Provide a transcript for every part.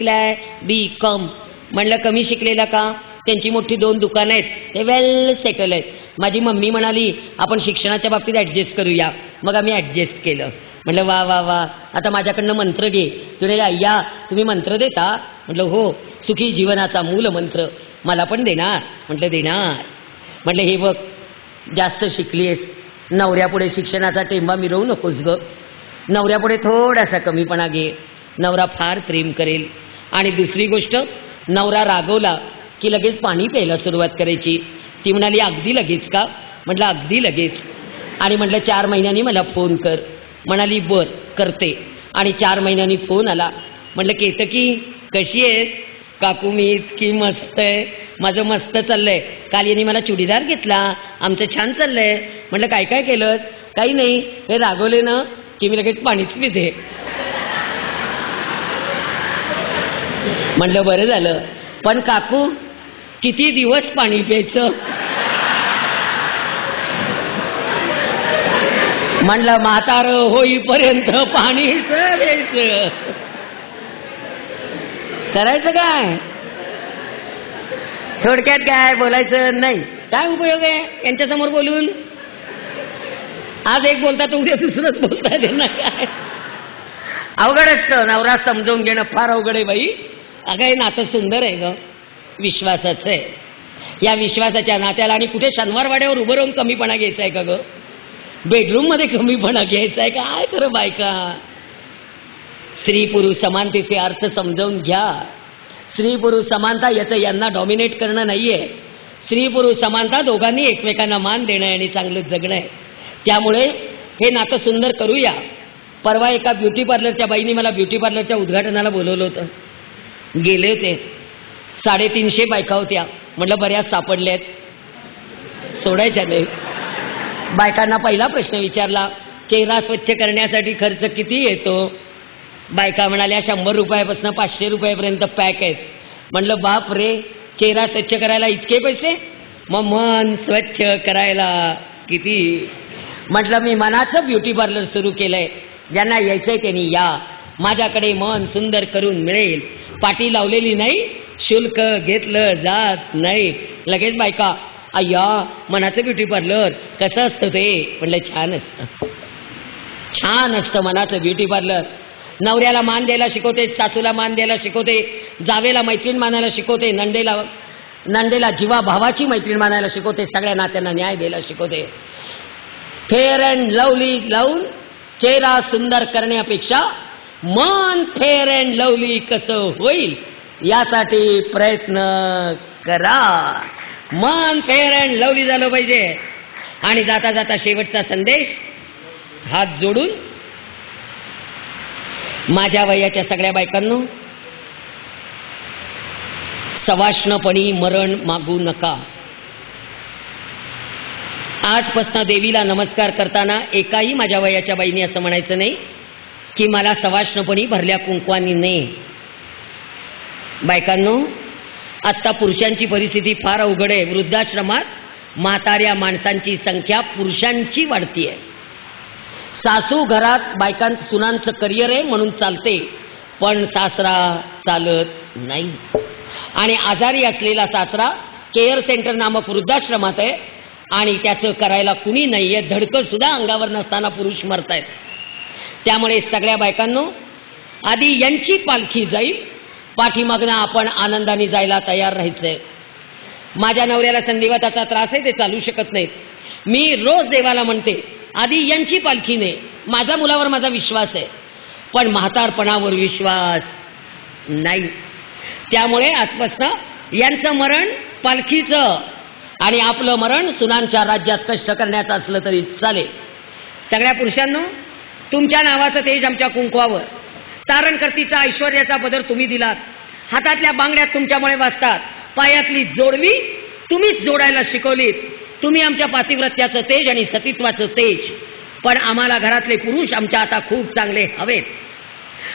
शिकलाय B.Com. म्हणलं कमी शिकलेला का? त्यांची मोठी 2 दुकानं आहेत, ते वेल सेटल आहेत. माझी मम्मी म्हणाली आपण शिक्षणाच्या बाबतीत ॲडजस्ट करूया. मग आम्ही ॲडजस्ट केलं. म्हटलं वा वा वा, आता माझ्याकडनं मंत्र घे. तुला अय्या तुम्ही मंत्र देता? म्हटलं हो, सुखी जीवनाचा मूल मंत्र. मला पण देणार? म्हटलं देणार. म्हटलं हे बघ, जास्त शिकलीयस, नवऱ्यापुढे शिक्षणाचा टेंबा मिरवू नकोस ग. नवऱ्यापुढे थोडासा कमीपणा घे, नवरा फार प्रेम करेल. आणि दुसरी गोष्ट, नवरा रागवला की लगेच पाणी प्यायला सुरुवात करायची. ती म्हणाली अगदी लगेच का? म्हटलं अगदी लगेच. आणि म्हटलं 4 महिन्यांनी मला फोन कर. म्हणाली बर करते. आणि 4 महिन्यांनी फोन आला. म्हटलं केतकी कशी आहेस? काकू मी इतकी मस्त आहे, माझं मस्त चाललंय. काल यांनी मला चुडीदार घेतला, आमचं छान चाललंय. म्हटलं काय काय केलं? काही नाही, हे रागवले ना की मी लगेच पाणीच पिते. म्हटलं बरं झालं, पण काकू किती दिवस पाणी प्यायचं? म्हणलं म्हातारं होईपर्यंत पाणीच प्यायचं. करायचं काय? थोडक्यात काय बोलायचं नाही. काय उपयोग आहे यांच्यासमोर बोलून? आज एक बोलता तर उद्या दुसरंच बोलता येणार. काय अवघड असतं. नवरा समजून घेणं फार अवघड आहे बाई. अगं हे नातं सुंदर आहे ग, विश्वासाचं आहे. या विश्वासाच्या नात्याला आणि कुठे शनिवारवाड्यावर उभं राहून कमीपणा घ्यायचा आहे का ग? बेडरूम मध्ये कमीपणा घ्यायचा आहे काय? खरं बायका, स्त्री पुरुष समानतेचे अर्थ समजावून घ्या. स्त्री पुरुष समानता याचं यांना डॉमिनेट करणं नाहीये. स्त्री पुरुष समानता दोघांनी एकमेकांना मान देणं आणि चांगलं जगणं आहे. त्यामुळे हे नातं सुंदर करूया. परवा एका ब्युटी पार्लरच्या बाईनी मला ब्युटी पार्लरच्या उद्घाटनाला बोलवलं होतं. गेले होते. 350 बायका होत्या. म्हटलं बऱ्याच सापडल्यात, सोडायच्या नाही. बायकांना पहिला प्रश्न विचारला, चेहरा स्वच्छ करण्यासाठी खर्च किती येतो? बायका म्हणाल्या 100 रुपयापासून 500 रुपयापर्यंत पॅक आहेत. म्हटलं बाप रे, चेहरा स्वच्छ करायला इतके पैसे? मग मन स्वच्छ करायला किती? म्हटलं मी मनाचं ब्युटी पार्लर सुरू केलंय. ज्यांना यायचंय त्यांनी या. माझ्याकडे मन सुंदर करून मिळेल. पाटी लावलेली नाही, शुल्क घेतलं जात नाही. लगेच बायका अय्या मनाचं ब्युटी पार्लर कसं असतं ते? म्हटलं छान असतं, छान असतं मनाचं ब्युटी पार्लर. नवऱ्याला मान द्यायला शिकवते, सासूला मान द्यायला शिकवते, जावेला मैत्रीण मानायला शिकवते, नंदेला जीवा भावाची मैत्रीण मानायला शिकवते, सगळ्या नात्यांना न्याय द्यायला शिकवते. फेअर अँड लवली लावून चेहरा सुंदर करण्यापेक्षा मन फेअर अँड लवली कसं होईल यासाठी प्रयत्न करा. मन फेअर अँड लवली झालं पाहिजे. आणि जाता जाता शेवटचा संदेश हात जोडून माझ्या वयाच्या सगळ्या बायकांनो, सवाष्णपणी मरण मागू नका. आजपासून देवीला नमस्कार करताना एकाही माझ्या वयाच्या बाईंनी असं म्हणायचं नाही की मला सवाष्णपणी भरल्या कुंकवानी नाही. बायकांनो, आत्ता पुरुषांची परिस्थिती फार अवघड आहे. वृद्धाश्रमात म्हाताऱ्या माणसांची संख्या पुरुषांची वाढतीये. सासू घरात बायकांचं सुनांचं करिअर आहे म्हणून चालते, पण सासरा चालत नाही. आणि आजारी असलेला सासरा केअर सेंटर नामक वृद्धाश्रमात आहे आणि त्याचं करायला कुणी नाहीये. धडकं सुद्धा अंगावर नसताना पुरुष मरतायत. त्यामुळे सगळ्या बायकांनो, आधी यांची पालखी जाईल, पाठीमागनं आपण आनंदाने जायला तयार राहायचंय. माझ्या नवऱ्याला संधिवाताचा त्रास आहे, ते चालू शकत नाहीत. मी रोज देवाला म्हणते आधी यांची पालखी नाही. माझ्या मुलावर माझा विश्वास आहे, पण म्हातारपणावर विश्वास नाही. त्यामुळे आजपासून यांचं मरण पालखीचं आणि आपलं मरण सुनांच्या राज्यात कष्ट करण्याचं असलं तरी चालेल. सगळ्या पुरुषांनो, तुमच्या नावाचं तेज आमच्या कुंकवावर, तारणकर्तीचा ऐश्वर्याचा पदर तुम्ही दिलात. हातातल्या बांगड्यात तुमच्यामुळे वाजतात. पायातली जोडवी तुम्हीच जोडायला शिकवलीत. तुम्ही आमच्या पातिव्रत्याचं तेज आणि सतीत्वाचं तेज. पण आम्हाला घरातले पुरुष आमच्या आता खूप चांगले हवेत.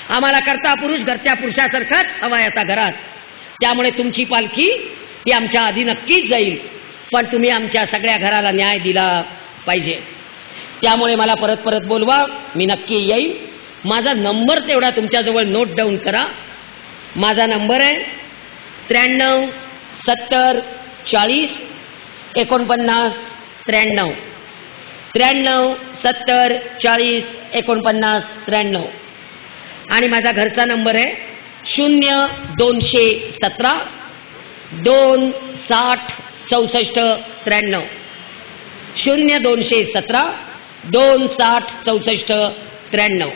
आम्हाला करता पुरुष घरच्या पुरुषासारखाच हवाय आता घरात. त्यामुळे तुमची पालखी ही आमच्या आधी नक्कीच जाईल, पण तुम्ही आमच्या सगळ्या घराला न्याय दिला पाहिजे. त्यामुळे मला परत परत बोलवा, मी नक्की येईन. माझा नंबर तेवढा तुमच्याजवळ नोट डाऊन करा. माझा नंबर आहे 93 70 40 49 93 93 70 40 49 93 आणि माझा घरचा नंबर आहे 0217 2 60 64 93 0217 2 60 64 93.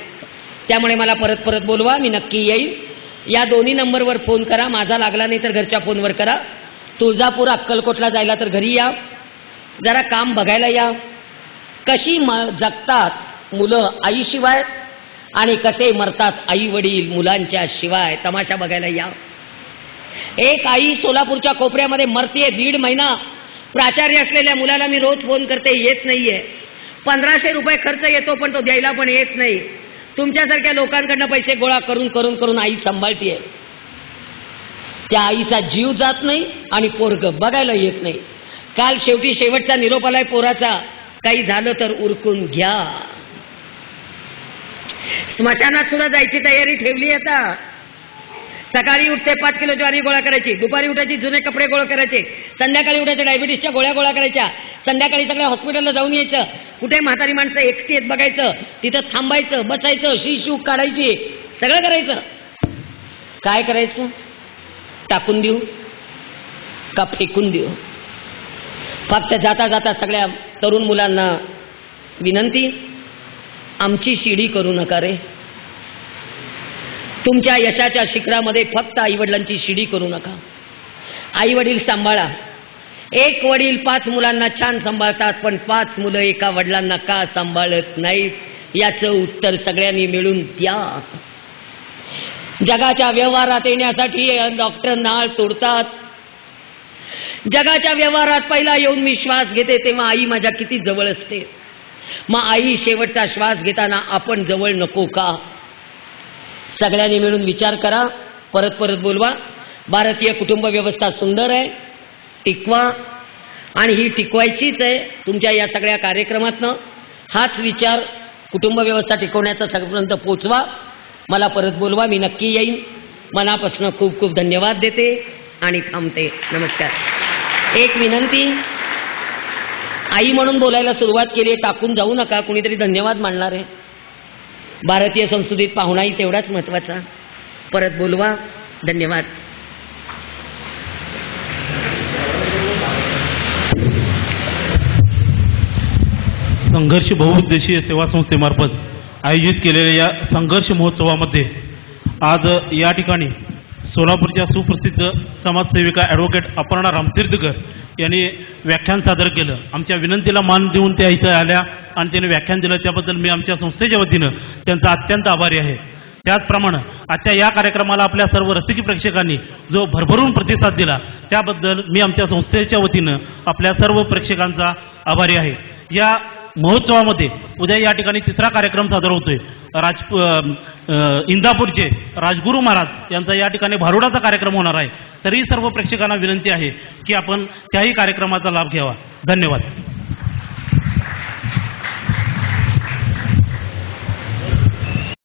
त्यामुळे मला परत परत बोलवा, मी नक्की येईल. या दोन्ही नंबरवर फोन करा. माझा लागला नाही तर घरच्या फोनवर करा. तुळजापूर अक्कलकोटला जायला तर घरी या, जरा काम बघायला या. कशी जगतात मुलं आईशिवाय आणि कसे मरतात आई वडील मुलांच्या शिवाय, तमाशा बघायला या. एक आई सोलापूरच्या कोपऱ्यामध्ये मरतीये 1.5 महिना. प्राचार्य असलेल्या मुलाला मी रोज फोन करते, येत नाहीये. 1500 रुपये खर्च येतो पण तो द्यायला पण येत नाही. तुमच्यासारख्या लोकांकडनं पैसे गोळा करून करून करून आई सांभाळतीये. त्या आईचा जीव जात नाही आणि पोरग बघायला येत नाही. काल शेवटी शेवटचा निरोप आलाय पोराचा, काही झालं तर उरकून घ्या. स्मशानात सुद्धा जायची तयारी ठेवली. आता सकाळी उठते 5 किलो ज्वारी गोळा करायची, दुपारी उठायची जुने कपडे गोळा करायचे, संध्याकाळी उठायचे डायबिटीसच्या गोळ्या गोळा करायच्या, संध्याकाळी सगळ्या हॉस्पिटलला जाऊन यायचं. कुठे म्हातारी माणसं एकटी येत बघायचं, तिथं थांबायचं, बसायचं, शीशूक काढायची, सगळं करायचं. काय करायचं? टाकून देऊ का फेकून देऊ? फक्त जाता जाता सगळ्या तरुण मुलांना विनंती, आमची शिडी करू नका रे. तुमच्या यशाच्या शिखरामध्ये फक्त आईवडिलांची शिडी करू नका. आईवडील सांभाळा. एक वडील 5 मुलांना छान सांभाळतात, पण 5 मुलं एका वडिलांना का सांभाळत नाहीत, याचं उत्तर सगळ्यांनी मिळून द्या. जगाच्या व्यवहारात येण्यासाठी डॉक्टर नाळ तोडतात. जगाच्या व्यवहारात पहिला येऊन मी श्वास घेते तेव्हा आई माझ्या किती जवळ असते. मग आई शेवटचा श्वास घेताना आपण जवळ नको का? सगळ्यांनी मिळून विचार करा. परत परत बोलवा. भारतीय कुटुंब व्यवस्था सुंदर आहे, टिकवा. आणि ही टिकवायचीच आहे. तुमच्या या सगळ्या कार्यक्रमातनं हाच विचार कुटुंब व्यवस्था टिकवण्याचा सगळ्यांपर्यंत पोचवा. मला परत बोलवा, मी नक्की येईन. मनापासून खूप खूप धन्यवाद देते आणि थांबते. नमस्कार. एक विनंती, आई म्हणून बोलायला सुरुवात केली, टाकून जाऊ नका. कुणीतरी धन्यवाद मानणार आहे. भारतीय संस्कृतीत पाहुणाही तेवढाच महत्वाचा. परत बोलवा. धन्यवाद. संघर्ष बहुउद्देशीय सेवा संस्थेमार्फत आयोजित केलेल्या या संघर्ष महोत्सवामध्ये आज या ठिकाणी सोलापूरच्या सुप्रसिद्ध समाजसेविका ॲडव्होकेट अपर्णा रामतीर्थकर यांनी व्याख्यान सादर केलं. आमच्या विनंतीला मान देऊन त्या इथं आल्या आणि त्यांनी व्याख्यान दिलं, त्याबद्दल मी आमच्या संस्थेच्या वतीनं त्यांचा अत्यंत आभारी आहे. त्याचप्रमाणे आजच्या या कार्यक्रमाला आपल्या सर्व रसिक प्रेक्षकांनी जो भरभरून प्रतिसाद दिला त्याबद्दल मी आमच्या संस्थेच्या वतीनं आपल्या सर्व प्रेक्षकांचा आभारी आहे. या महोत्सवामध्ये उद्या या ठिकाणी 3रा कार्यक्रम सादर होतोय. इंदापूरचे राजगुरू महाराज यांचा या ठिकाणी भारुडाचा कार्यक्रम होणार आहे. तरी सर्व प्रेक्षकांना विनंती आहे की आपण त्याही कार्यक्रमाचा लाभ घ्यावा. धन्यवाद.